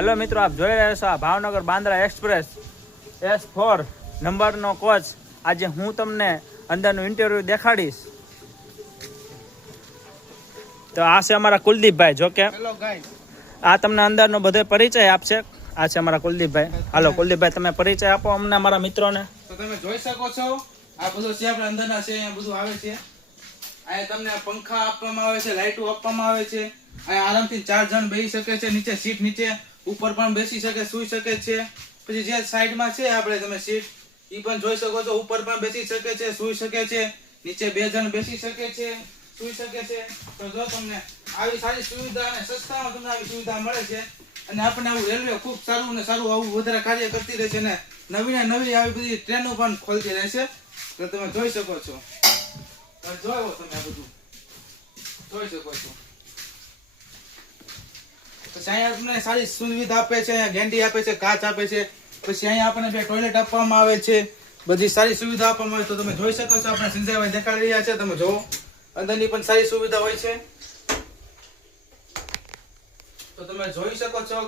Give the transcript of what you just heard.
Hello મિત્રો, આપ જોઈ રહ્યા છો ભાવનગર બાંદ્રા એક્સપ્રેસ S4 નંબરનો કોચ. આજે હું તમને અંદરનું ઇન્ટરવ્યુ દેખાડીશ. તો આ છે અમારા કુલદીપભાઈ. જો કે આ તમને અંદરનો બધો પરિચય આપશે. આ છે અમારા કુલદીપભાઈ. હાલો કુલદીપભાઈ, તમે પરિચય આપો અમને, અમારા મિત્રોને. તો તમે જોઈ શકો છો આ બધું છે આપણે અંદરના છે, અહીંયા બધું આવે છે. અહીંયા તમને પંખા આપવામાં આવે છે, લાઇટો આપવામાં આવે છે. અહીંયા આરામથી 4 જણ બેસી શકે છે. નીચે સીટ, નીચે ઉપર પણ બેસી શકે, સૂઈ શકે છે. પછી જે સાઈડમાં છે આપણે તમે સીટ ઈ પણ જોઈ શકો છો. ઉપર પણ બેસી શકે છે, સૂઈ શકે છે. નીચે 2 જણ બેસી શકે છે, સૂઈ શકે છે. તો જો તમને આવી સારી સુવિધા અને સસ્તામાં તમને આવી સુવિધા મળે છે. અને આપણને આવું રેલવે ખૂબ સારું અને સારું આવું વધારે કાર્ય કરતી રહે છે. ને નવી ને નવી આવી બધી ટ્રેનો પણ ખોલતી રહે છે. તો તમે જોઈ શકો છો. જોયો તમે આ બધું જોઈ શકો છો. પછી અહીંયા તમને સારી સુવિધા આપે છે, અહીંયા ગેંડી આપે છે, કાચ આપે છે. પછી અહીંયા આપણને 2 ટોયલેટ આપવામાં આવે છે. બધી સારી સુવિધા આપવામાં આવે. તો તમે જોઈ શકો છો, આપણે સંજયભાઈ દેખાડી રહ્યા છે. તમે જોવો, અંદરની પણ સારી સુવિધા હોય છે. તો તમે જોઈ શકો છો.